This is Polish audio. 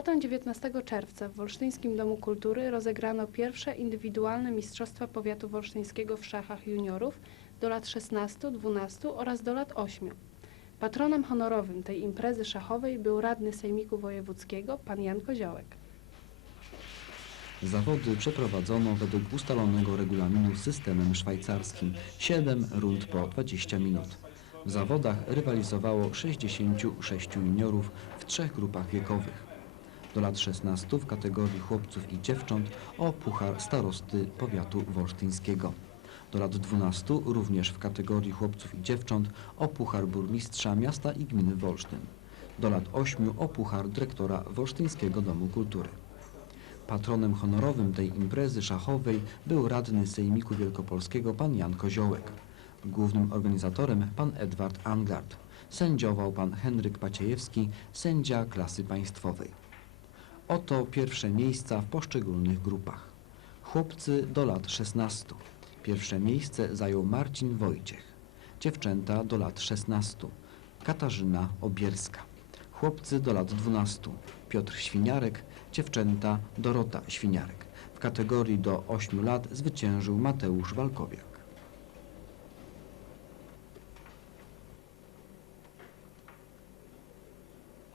sobotę 19 czerwca w Wolsztyńskim Domu Kultury rozegrano pierwsze indywidualne Mistrzostwa Powiatu Wolsztyńskiego w szachach juniorów do lat 16, 12 oraz do lat 8. Patronem honorowym tej imprezy szachowej był radny Sejmiku Wojewódzkiego pan Jan Koziołek. Zawody przeprowadzono według ustalonego regulaminu systemem szwajcarskim 7 rund po 20 minut. W zawodach rywalizowało 66 juniorów w trzech grupach wiekowych. Do lat 16 w kategorii chłopców i dziewcząt o puchar starosty powiatu wolsztyńskiego. Do lat 12 również w kategorii chłopców i dziewcząt o puchar burmistrza miasta i gminy Wolsztyn. Do lat 8 o puchar dyrektora Wolsztyńskiego Domu Kultury. Patronem honorowym tej imprezy szachowej był radny Sejmiku Wielkopolskiego pan Jan Koziołek. Głównym organizatorem pan Edward Angard. Sędziował pan Henryk Paciejewski, sędzia klasy państwowej. Oto pierwsze miejsca w poszczególnych grupach. Chłopcy do lat 16. Pierwsze miejsce zajął Marcin Wojciech. Dziewczęta do lat 16. Katarzyna Obierska. Chłopcy do lat 12. Piotr Świniarek, dziewczęta Dorota Świniarek. W kategorii do 8 lat zwyciężył Mateusz Walkowiak.